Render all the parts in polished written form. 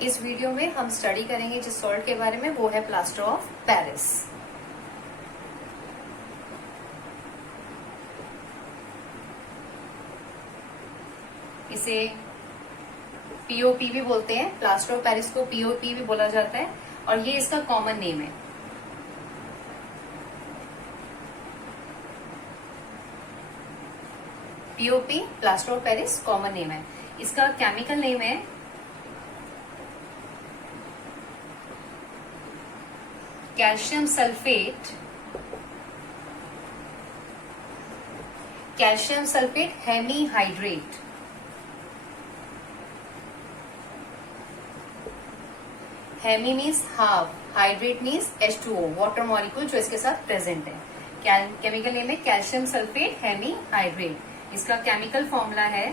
इस वीडियो में हम स्टडी करेंगे जिस सॉल्ट के बारे में, वो है प्लास्टर ऑफ पेरिस। इसे पीओपी भी बोलते हैं, प्लास्टर ऑफ पेरिस को पीओपी भी बोला जाता है और ये इसका कॉमन नेम है। POP plaster of Paris common name है। इसका केमिकल नेम है calcium sulphate, calcium sulphate hemihydrate. Hemi means half, hydrate means H2O, water molecule जो इसके साथ प्रेजेंट है। केमिकल नेम है कैल्शियम सल्फेट हेमीहाइड्रेट। इसका केमिकल फॉर्मूला है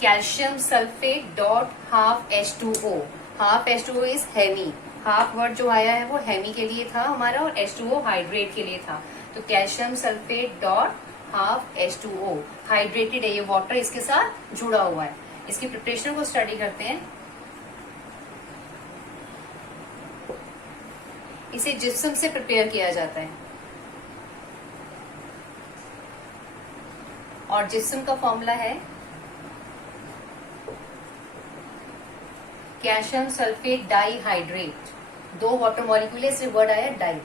calcium sulphate dot half H2O। Half H2O is hemi, half word जो आया है वो हेमी के लिए था हमारा और H2O हाइड्रेट के लिए था। तो calcium sulphate dot half H2O, hydrated है, ये वाटर इसके साथ जुड़ा हुआ है। इसकी प्रिपरेशन को स्टडी करते हैं। इसे जिप्सम से प्रिपेयर किया जाता है और जिप्सम का फॉर्मूला है कैल्शियम सल्फेट डाइहाइड्रेट। दो वाटर मॉलिक्यूल है, इसलिए वर्ड आया डाई।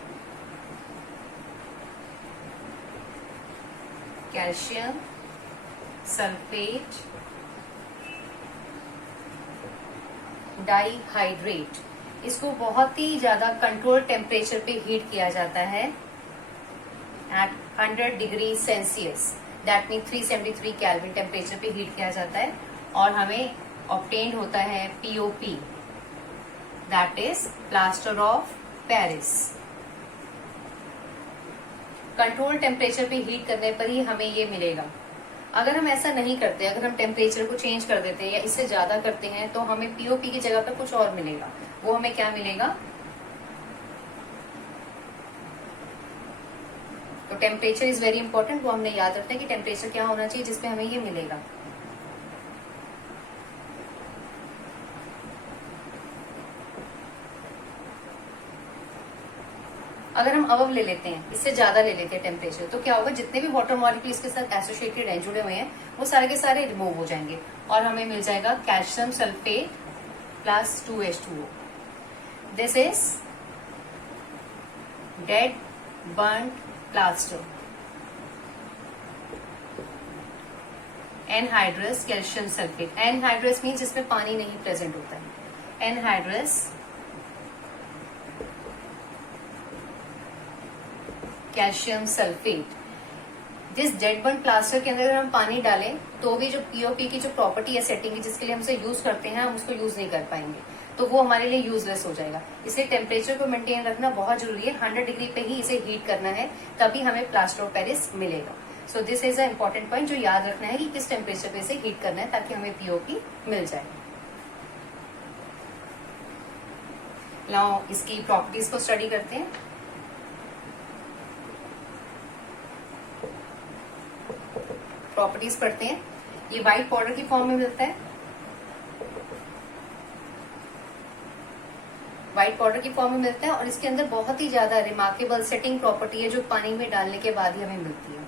Calcium sulphate dihydrate. इसको बहुत ही ज्यादा कंट्रोल टेम्परेचर पे हीट किया जाता है at 100 degree Celsius, that mean 373 kelvin temperature पे हीट किया जाता है और हमें ऑब्टेन्ड होता है POP, that is plaster of Paris. Control temperature पे हीट करने पर ही हमें ये मिलेगा। अगर हम ऐसा नहीं करते, अगर हम टेम्परेचर को चेंज कर देते हैं या इससे ज्यादा करते हैं तो हमें पीओपी की जगह पर कुछ और मिलेगा। वो हमें क्या मिलेगा? तो टेम्परेचर इज वेरी इंपॉर्टेंट, वो हमने याद रखना है कि टेम्परेचर क्या होना चाहिए जिसपे हमें ये मिलेगा। अगर हम अबव ले लेते हैं, इससे ज्यादा ले लेते हैं टेम्परेचर, तो क्या होगा? जितने भी वाटर मॉलिक्यूल इसके साथ एसोसिएटेड हैं, जुड़े हुए हैं, वो सारे के सारे रिमूव हो जाएंगे और हमें मिल जाएगा calcium sulphate plus 2H2O। This is dead burned plaster. Anhydrous calcium sulphate. Anhydrous means जिसमें पानी नहीं प्रेजेंट होता है। Anhydrous calcium sulphate. जिस डेड बर्न प्लास्टर के अंदर अगर हम पानी डालें तो भी जो पीओपी की जो प्रॉपर्टी है सेटिंग की, जिसके लिए हम उसे यूज करते हैं, हम उसको यूज नहीं कर पाएंगे, तो वो हमारे लिए यूजलेस हो जाएगा। इसलिए टेम्परेचर को मेंटेन रखना बहुत जरूरी है। 100 डिग्री पे ही इसे हीट करना है, तभी हमें प्लास्टर ऑफ पेरिस मिलेगा। So this is a important point जो याद रखना है कि किस टेम्परेचर पे इसे हीट करना है ताकि हमें पीओपी मिल जाए। नाउ इसकी प्रॉपर्टीज को स्टडी करते हैं। प्रॉपर्टीज पढ़ते हैं। ये व्हाइट पाउडर की फॉर्म में मिलता है, व्हाइट पाउडर की फॉर्म में मिलता है और इसके अंदर बहुत ही ज्यादा रिमार्केबल सेटिंग प्रॉपर्टी है जो पानी में डालने के बाद ही हमें मिलती है।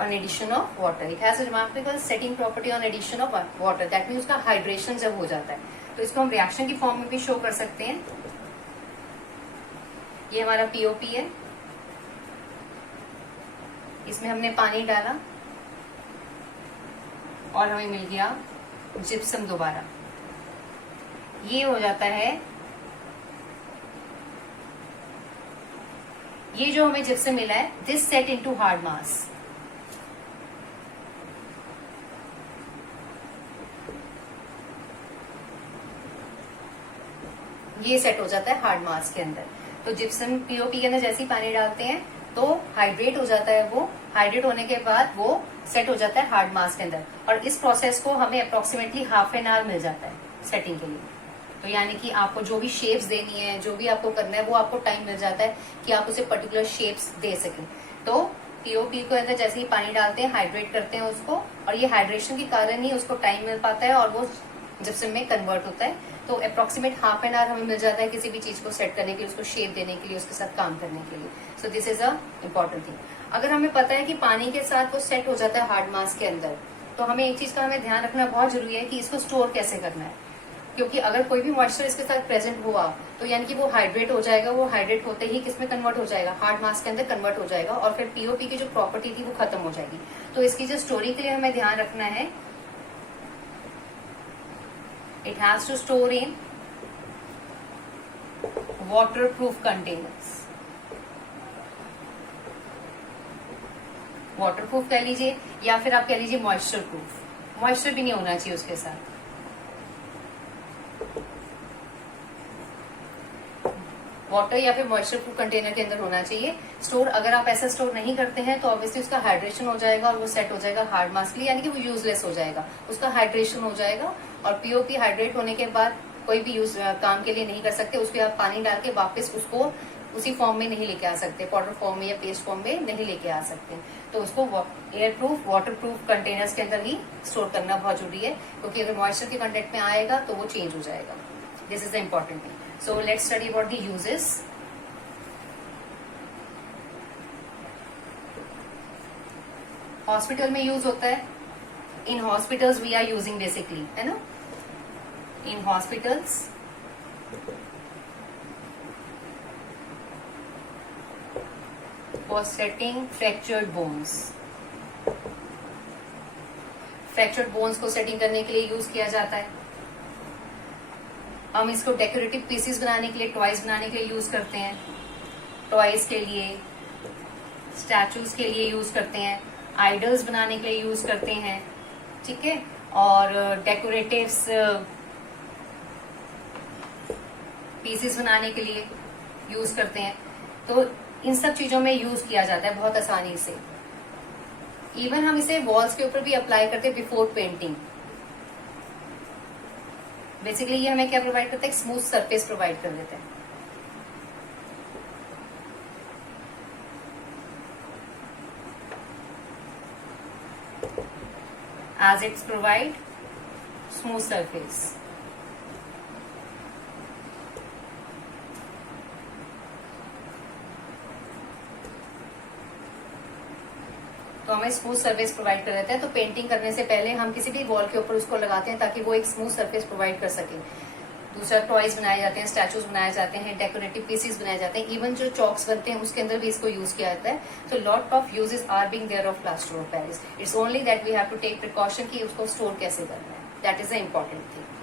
On addition of water, it has a remarkable setting property on addition of water. That means उसका हाइड्रेशन जब हो जाता है तो इसको हम रिएक्शन की फॉर्म में भी शो कर सकते हैं। ये हमारा पीओपी है, इसमें हमने पानी डाला और हमें मिल गया जिप्सम दोबारा। ये हो जाता है, ये जो हमें जिप्सम मिला है, this set into hard mass. ये सेट हो जाता है हार्ड मास के अंदर। तो जिप्सम पीओपी के अंदर जैसे ही पानी डालते हैं तो हाइड्रेट हो जाता है, वो हाइड्रेट होने के बाद वो सेट हो जाता है हार्ड मास के अंदर। और इस प्रोसेस को हमें अप्रोक्सीमेटली हाफ एन आवर मिल जाता है सेटिंग के लिए। तो यानी कि आपको जो भी शेप्स देनी है, जो भी आपको करना है, वो आपको टाइम मिल जाता है कि आप उसे पर्टिकुलर शेप्स दे सकें। तो पीओपी को अंदर जैसे ही पानी डालते हैं हाइड्रेट करते हैं उसको, और ये हाइड्रेशन के कारण ही उसको टाइम मिल पाता है और वो जिप्सम में कन्वर्ट होता है। तो अप्रोक्सीमेट हाफ एन आवर हमें मिल जाता है किसी भी चीज को सेट करने के लिए, उसको शेप देने के लिए, उसके साथ काम करने के लिए। So this is a important thing. अगर हमें पता है कि पानी के साथ वो सेट हो जाता है हार्ड मास के अंदर, तो हमें एक चीज का हमें ध्यान रखना बहुत जरूरी है कि इसको स्टोर कैसे करना है। क्योंकि अगर कोई भी मॉइस्चर इसके साथ प्रेजेंट हुआ तो यानी कि वो हाइड्रेट हो जाएगा, वो हाइड्रेट होते ही किसमें कन्वर्ट हो जाएगा, हार्ड मास के अंदर कन्वर्ट हो जाएगा, और फिर पीओपी की जो प्रॉपर्टी थी वो खत्म हो जाएगी। तो इसकी जो स्टोरी के लिए हमें ध्यान रखना है, it has to store in waterproof containers. Waterproof कह लीजिए या फिर आप कह लीजिए मॉइस्चर प्रूफ। मॉइस्चर भी नहीं होना चाहिए उसके साथ। वाटर या फिर मॉइस्चर प्रूफ कंटेनर के अंदर होना चाहिए स्टोर। अगर आप ऐसा स्टोर नहीं करते हैं तो ऑब्वियसली उसका हाइड्रेशन हो जाएगा और वो सेट हो जाएगा हार्ड मास के लिए, यानी कि वो यूजलेस हो जाएगा, उसका हाइड्रेशन हो जाएगा। और पीओपी हाइड्रेट होने के बाद कोई भी यूज काम के लिए नहीं कर सकते, उसके आप पानी डाल के वापस उसको उसी फॉर्म में नहीं लेके आ सकते, पाउडर फॉर्म में या पेस्ट फॉर्म में नहीं लेके आ सकते। तो उसको air proof water proof containers के अंदर ही स्टोर करना बहुत जरूरी है, क्योंकि अगर मॉइस्चर के कंटेंट में आएगा तो वो चेंज हो जाएगा। This is the important thing. So let's study about the uses. Hospital में यूज होता है। In hospitals we are using basically, है ना, in hospitals for setting fractured bones. Fractured bones को सेटिंग करने के लिए यूज किया जाता है। हम इसको डेकोरेटिव पीसेस बनाने के लिए, टॉयज बनाने के लिए यूज करते हैं। टॉयज के लिए, स्टैचूज के लिए यूज करते हैं, आइडल्स बनाने के लिए यूज करते हैं, ठीक है, और डेकोरेटिव्स पीसेस बनाने के लिए यूज करते हैं। तो इन सब चीजों में यूज किया जाता है बहुत आसानी से। इवन हम इसे वॉल्स के ऊपर भी अप्लाई करते हैं बिफोर पेंटिंग। बेसिकली ये हमें क्या प्रोवाइड करता है, स्मूथ सरफेस प्रोवाइड कर देता है। as it's provide smooth surface. तो हमें स्मूथ सरफेस प्रोवाइड कर देता है। तो पेंटिंग करने से पहले हम किसी भी वॉल के ऊपर उसको लगाते हैं ताकि वो एक स्मूथ सरफेस प्रोवाइड कर सके। दूसरा, टॉयज बनाए जाते हैं, स्टैचूज बनाए जाते हैं, डेकोरेटिव पीसेस बनाए जाते हैं, इवन जो चॉक्स बनते हैं उसके अंदर भी इसको यूज किया जाता है। तो lot of uses are being there of plaster of Paris. It's only that we have to take precaution कि उसको स्टोर कैसे करना है। That is the important thing.